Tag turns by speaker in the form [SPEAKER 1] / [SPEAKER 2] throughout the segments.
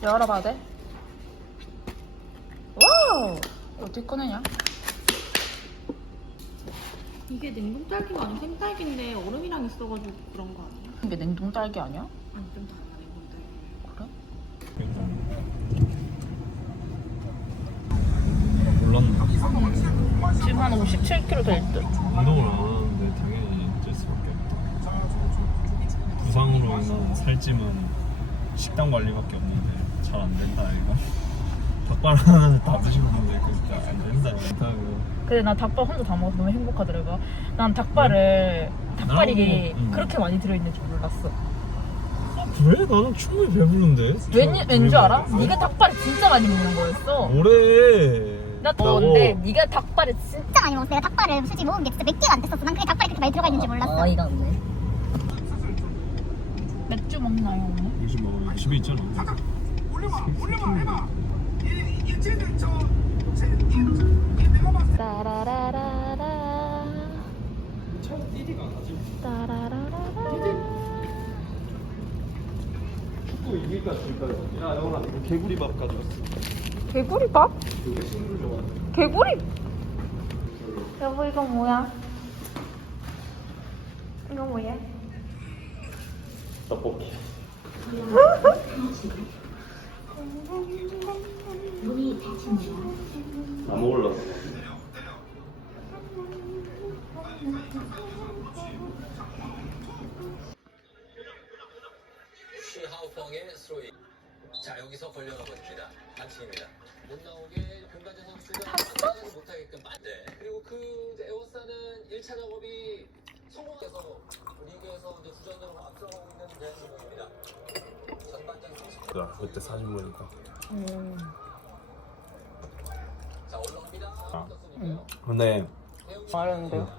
[SPEAKER 1] 열어봐도 돼? 와우! 어떻게 꺼내냐?
[SPEAKER 2] 이게 냉동 딸기가 아니고 생딸기인데 얼음이랑 있어가지고 그런 거 아니야?
[SPEAKER 1] 이게 냉동 딸기 아니야?
[SPEAKER 2] 아니 좀 달라 냉동 딸기.
[SPEAKER 1] 그래?
[SPEAKER 3] 몰랐나?
[SPEAKER 1] 지금 한 57kg 될 듯.
[SPEAKER 3] 운동을 안 하는데 당연히 찔 수밖에 없다. 부상으로 인한 살찜은 식단 관리밖에 없는데 잘 안 된다 이거. 닭발 하나를 다 드시고 있는데 그거 안 된다 이거.
[SPEAKER 1] 근데 난 닭발 혼자 다 먹어서 너무 행복하더라고. 난 닭발이
[SPEAKER 3] 응.
[SPEAKER 1] 그렇게 많이 들어있는 줄 몰랐어.
[SPEAKER 3] 그래? 나는 충분히 배부른데.
[SPEAKER 1] 왠 줄 알아? 네가 닭발을 진짜 많이 먹는 거였어.
[SPEAKER 3] 뭐래?
[SPEAKER 1] 나 근데 네가 닭발을
[SPEAKER 4] 진짜 많이 먹었어. 내가 닭발을 솔직히 먹은 게 진짜 몇 개가 안 됐었어. 난 그게 닭발이 그렇게 많이 들어가 있는지 몰랐어.
[SPEAKER 1] 어이가 없네. 맥주 먹나요 오늘?
[SPEAKER 3] 요즘 먹어. 집에 있잖아.
[SPEAKER 1] 따라라라라 따라라라라
[SPEAKER 3] 축구 이길까 질까? 야 영원아 이거 개구리밥 가져왔어.
[SPEAKER 1] 개구리밥?
[SPEAKER 3] 이거 친구를 좋아해.
[SPEAKER 1] 개구리? 여보 이거 뭐야? 이거 뭐야?
[SPEAKER 3] 떡볶이. 다 먹을라.
[SPEAKER 5] 쉬하우펑의 스로잉. 자 여기서 걸려나고 있습니다. 반칙입니다. 못 나오게 금가재 선수가 안전하지 못하게끔 네. 그리고 그 에어사는 1차 작업이 성공해서 리그에서 이제 주전으로 앞서가고 있는 대한민국입니다. 전반전 30분.
[SPEAKER 3] 야 그때 사진 보니까.
[SPEAKER 5] 자 올라옵니다.
[SPEAKER 3] 아.
[SPEAKER 5] 선수니까요.
[SPEAKER 3] 근데
[SPEAKER 1] 말하는데요?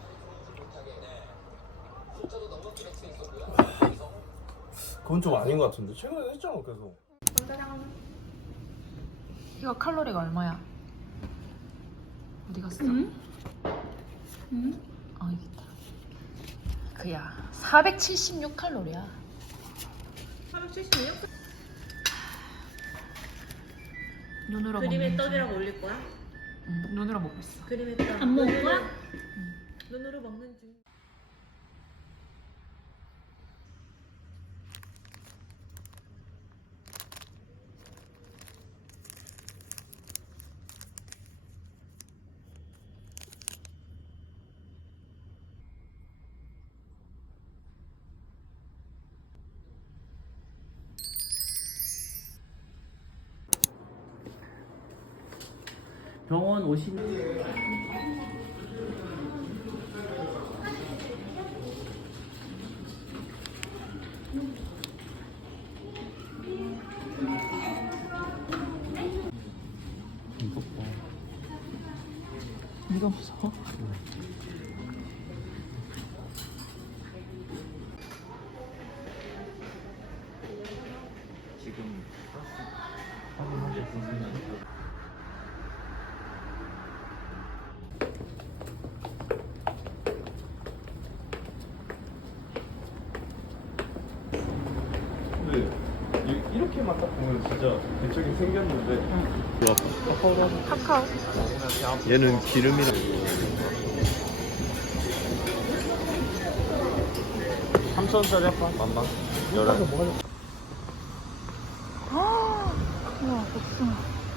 [SPEAKER 5] 숫자도 넉넉히 배치돼 있었고요.
[SPEAKER 3] 그건 좀 아닌 것 같은데 최근에 했잖아 계속.
[SPEAKER 1] 이거 칼로리가 얼마야? 어디 갔어? 아 여기 있다. 그야 476칼로리야.
[SPEAKER 2] 476?
[SPEAKER 1] 눈으로
[SPEAKER 2] 그림의
[SPEAKER 1] 먹는
[SPEAKER 2] 떡이라고 올릴 거야?
[SPEAKER 1] 중. 눈으로 먹고 있어.
[SPEAKER 2] 그림의 떡.
[SPEAKER 4] 안 먹을 거야?
[SPEAKER 2] 눈으로 먹는 중.
[SPEAKER 6] 병원 오시면
[SPEAKER 1] 네가 무서워?
[SPEAKER 6] 지금 확인하셨습니다.
[SPEAKER 3] 근데 이렇게만 딱 보면 진짜 대책이 생겼는데.
[SPEAKER 1] 카카오.
[SPEAKER 3] 얘는 기름이랑 3,000원짜리 할까? 맞나? 열어.
[SPEAKER 1] 우와 복숭아.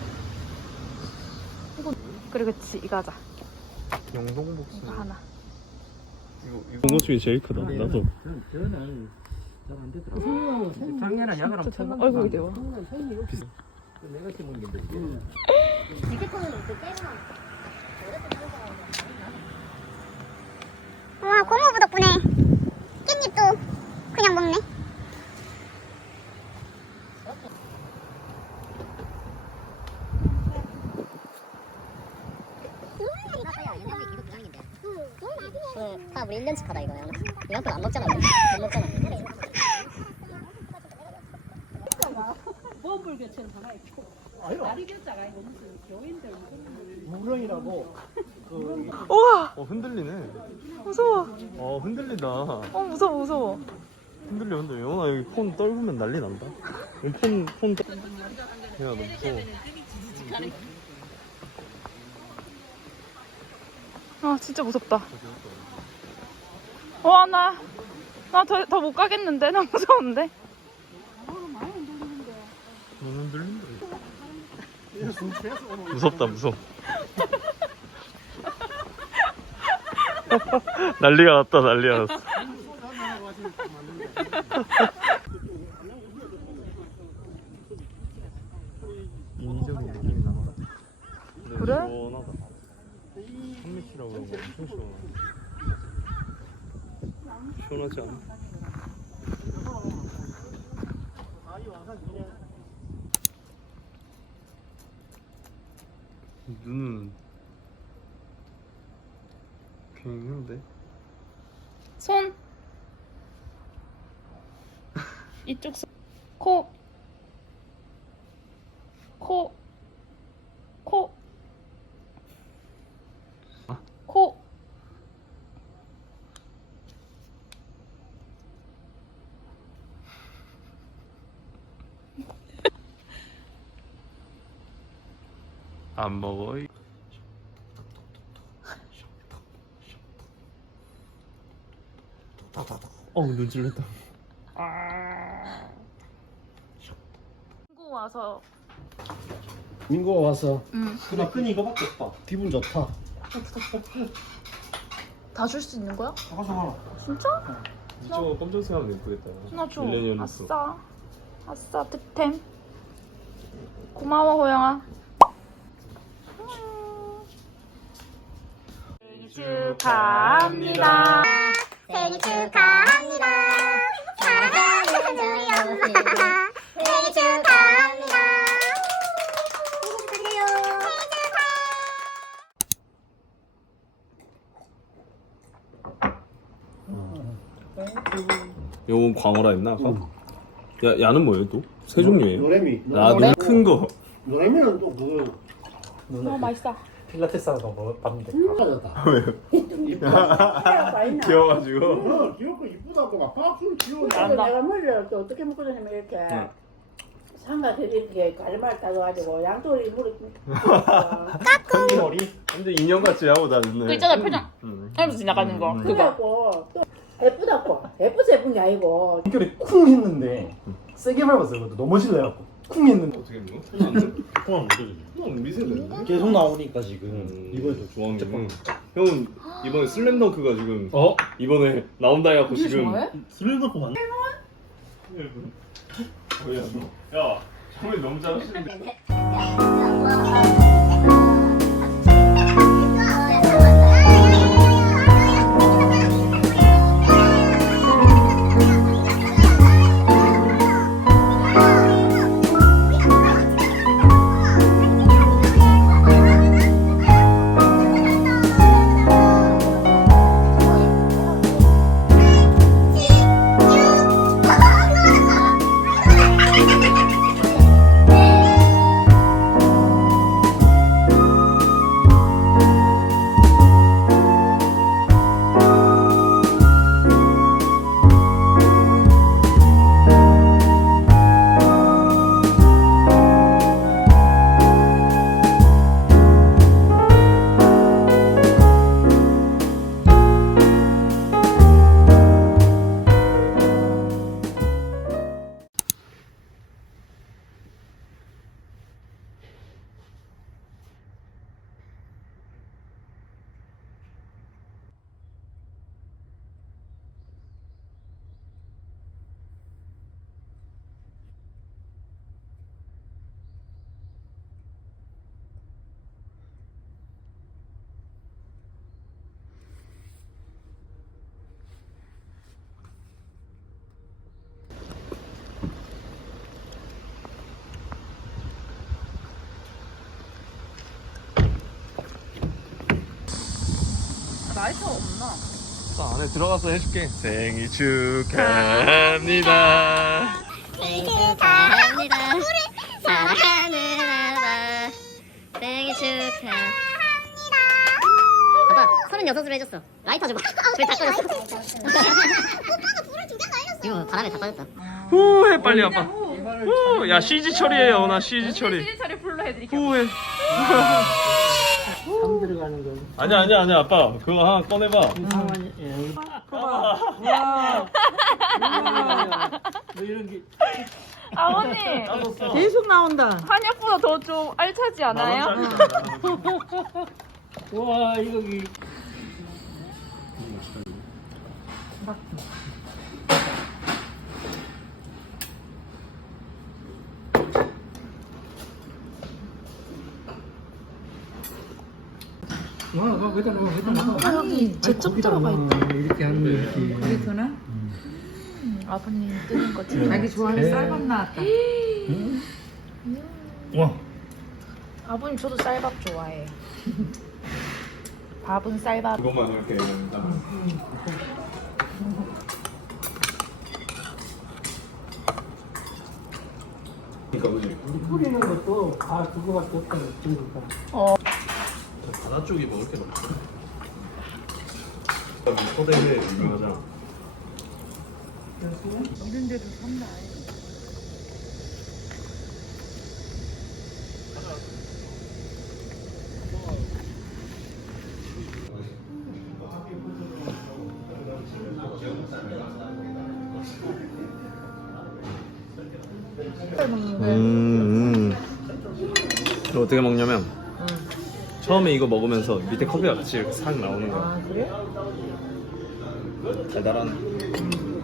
[SPEAKER 1] 이거 그래 그치 이거 하자.
[SPEAKER 3] 영동복숭아.
[SPEAKER 1] 이거 하나.
[SPEAKER 3] 이거 중에 제일 크다. 나도.
[SPEAKER 6] 저는 잘 안 되더라고. 작년에 약을 한번 쳐봐.
[SPEAKER 1] 얼굴이 대워.
[SPEAKER 6] 내가 심은 게
[SPEAKER 4] 밑에 거는 그 깨만. 와 고모부 덕분에 깻잎도 그냥 먹네. 다 우리 1년씩 하다 이거야. 이만큼 안 먹잖아. 못 먹잖아.
[SPEAKER 7] 보험불교처럼 하나 있고 다리 교자가 이거 무슨 교인들 무슨
[SPEAKER 6] 무렁이라고.
[SPEAKER 1] 우와
[SPEAKER 3] 흔들리네.
[SPEAKER 1] 무서워.
[SPEAKER 3] 흔들린다.
[SPEAKER 1] 무서워 무서워.
[SPEAKER 3] 흔들려 흔들려. 영원아 여기 폰 떨구면 난리 난다. 폰 떨... 야 너 무서워.
[SPEAKER 1] 아 진짜 무섭다. 와 나 더 못 가겠는데. 나 무서운데.
[SPEAKER 3] 너무 흔들린다. 무섭다 무서워. 난리가 났다 난리가 났어. 인위적인 느낌이 난다.
[SPEAKER 1] 그래?
[SPEAKER 3] 시원하다. 산미치라고 그러고 엄청 시원하다. 시원하지 않아? 눈은 그냥 있는데?
[SPEAKER 1] 손. 이쪽 손. 코. 코. 코. 코.
[SPEAKER 3] 안 먹어. 눈 찔렸다.
[SPEAKER 1] 친구 와서.
[SPEAKER 8] 민구가 와서
[SPEAKER 1] 응.
[SPEAKER 8] 그래 끈이 이거밖에 없다. 기분 좋다.
[SPEAKER 1] 다 줄 수 있는 거야?
[SPEAKER 8] 가져가라.
[SPEAKER 1] 진짜?
[SPEAKER 3] 이쪽 검정색 하면 예쁘겠다.
[SPEAKER 1] 나 줘.
[SPEAKER 3] 밀레니엄
[SPEAKER 1] 아싸. 아싸 득템. 고마워 호영아. 생일 축하합니다.
[SPEAKER 4] 생일 축하합니다. 사랑하는 저희 엄마. 생일 축하합니다. 생일
[SPEAKER 3] 요건 광어라 했나 아까? 야는 뭐예요 또? 세 종류예요?
[SPEAKER 8] 노래미.
[SPEAKER 3] 나는 큰 거.
[SPEAKER 8] 노래미는 또 그거.
[SPEAKER 1] 맛있어.
[SPEAKER 6] 필라테스 하는 거 봤는데.
[SPEAKER 8] 가졌다.
[SPEAKER 3] 왜요? 귀여워가지고.
[SPEAKER 8] 귀엽고 이쁘다고 막 박수를 귀여워.
[SPEAKER 1] 잘한다.
[SPEAKER 7] 내가 머리를 또 어떻게 먹고 다니면 이렇게 상가들이 이렇게 가르마를 따가지고 양쪽으로 물을
[SPEAKER 6] 머리.
[SPEAKER 3] 근데 인형같이 하고 다녔네.
[SPEAKER 1] 그 있잖아 표정. 하면서 지나가는 거. 그거.
[SPEAKER 7] 그래갖고 또 예쁘다고 예쁘지 예쁜 게 아니고
[SPEAKER 6] 연결이 쿵 했는데 세게 밟았어요. 그것도 넘어질래갖고 쿵 했는데.
[SPEAKER 3] 어떻게 했노?
[SPEAKER 8] 통화 못 해주지.
[SPEAKER 3] 형 미세네.
[SPEAKER 8] 계속 나오니까 지금
[SPEAKER 3] 이번에 좋아하는 형은 이번에 슬램덩크가 지금
[SPEAKER 6] 어?
[SPEAKER 3] 이번에 나온다 해갖고 지금
[SPEAKER 1] 좋아해?
[SPEAKER 8] 슬램덩크 맞나?
[SPEAKER 3] 야 형이 너무 잘하시는데.
[SPEAKER 1] 라이터 없나?
[SPEAKER 3] 안에 들어가서 해줄게. 생일 축하합니다.
[SPEAKER 4] 생일 축하합니다. 사랑하는 아빠. 생일 축하합니다. 아빠 36으로 해줬어. 라이터 줘봐. 불 다 꺼졌어. 오빠가 불을 2개 날렸어. 지금 바람에 다 빠졌어.
[SPEAKER 3] 후해 빨리 아빠. 후, 야 CG 처리해요. 나 CG 처리.
[SPEAKER 1] 시리차리 풀로 해드릴게요.
[SPEAKER 3] 후해.
[SPEAKER 6] 삼 들어가는 거.
[SPEAKER 3] 아니야 아빠 그거 하나 꺼내봐.
[SPEAKER 6] 상황이 봐봐. 와. 뭐 이런 게.
[SPEAKER 1] 아버님
[SPEAKER 7] 계속 나온다.
[SPEAKER 1] 한약보다 더 좀 알차지 않아요?
[SPEAKER 6] 와 이거 이. 와, 왜다 넣어, 왜다 넣어.
[SPEAKER 7] 아니 제쪽 들어가 있다.
[SPEAKER 6] 이렇게 하는 거 이렇게.
[SPEAKER 7] 그랬구나.
[SPEAKER 1] 아버님 뜨는 거 진짜.
[SPEAKER 7] 자기 좋아하는 쌀밥 나왔다.
[SPEAKER 3] 와.
[SPEAKER 1] 아버님 저도 쌀밥 좋아해요. 밥은 쌀밥.
[SPEAKER 3] 이것만 이렇게.
[SPEAKER 6] 뿌리는 것도 다 그거밖에 없다, 친구가.
[SPEAKER 3] 바다 쪽이 먹을 게 없어. 서대회 유명하잖아.
[SPEAKER 1] 이런 데도 산다.
[SPEAKER 3] 이거 어떻게 먹냐면 처음에 이거 먹으면서 밑에 커피가 같이 이렇게 싹 나오는 거야.
[SPEAKER 1] 아 그래?
[SPEAKER 3] 달달한.